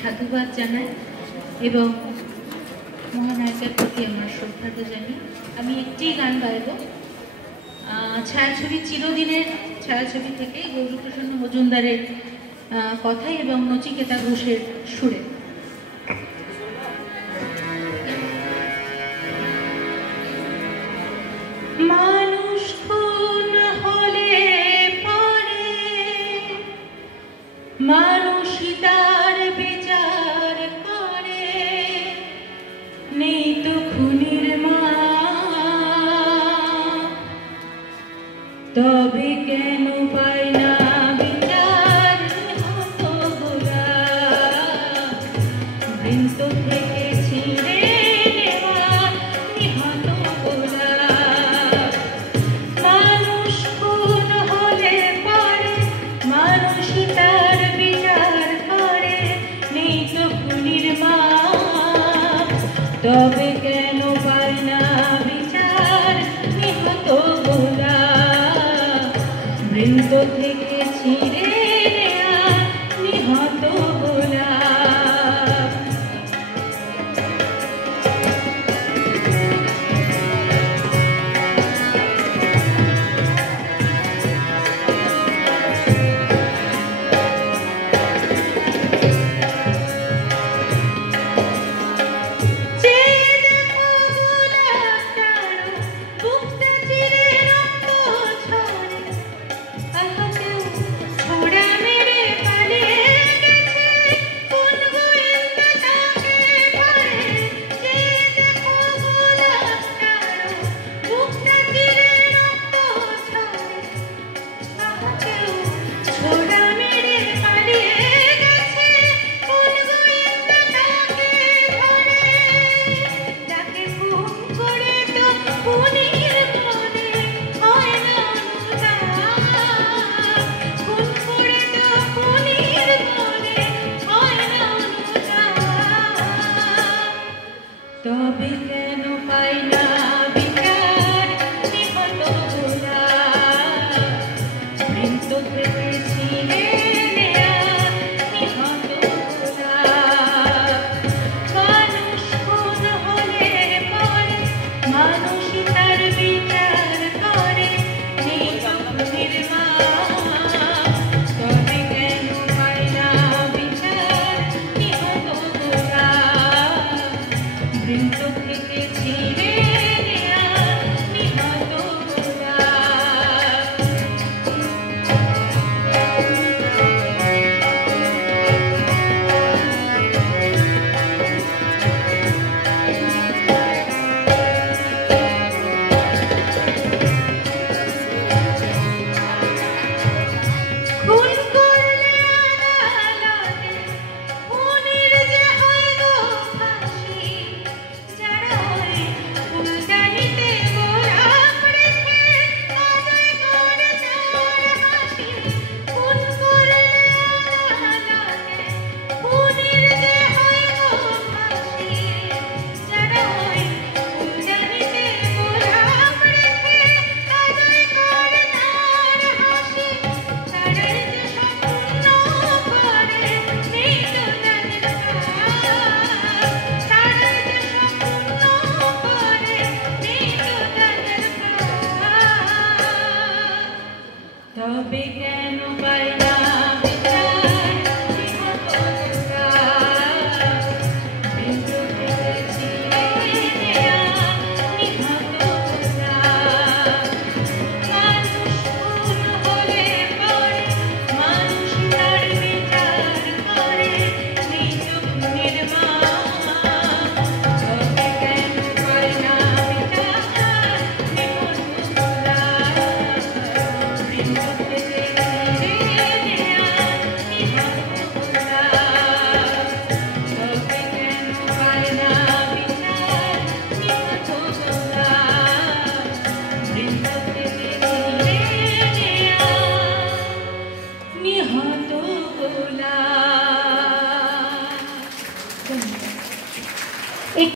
সাধুবাদ জানাই এবং মহানায়কের প্রতি আমার শ্রদ্ধা জানি। আমি একটি গান গাইব, ছায়াছবি চিরদিনের ছায়াছবি থেকে গৌরপ্রসন্ন মজুমদারের কথাই এবং নচিকেতা ঘোষের সুরে। মানুষ খুন হলে পরে মানুষই তার বিচার করে, নেই তো খুনির মা, তবে কেন পায় না বিচার হতগোলা, বৃন্ত থেকে ছিঁড়ে নেওয়া নিহত গোলা। মানুষ খুন হলে পরে মানুষই তার বিচার করে, নেই তো খুনির মা, তবে কেন পায় না বিচার নিহত গোলা, বৃন্ত থেকে ছিঁড়ে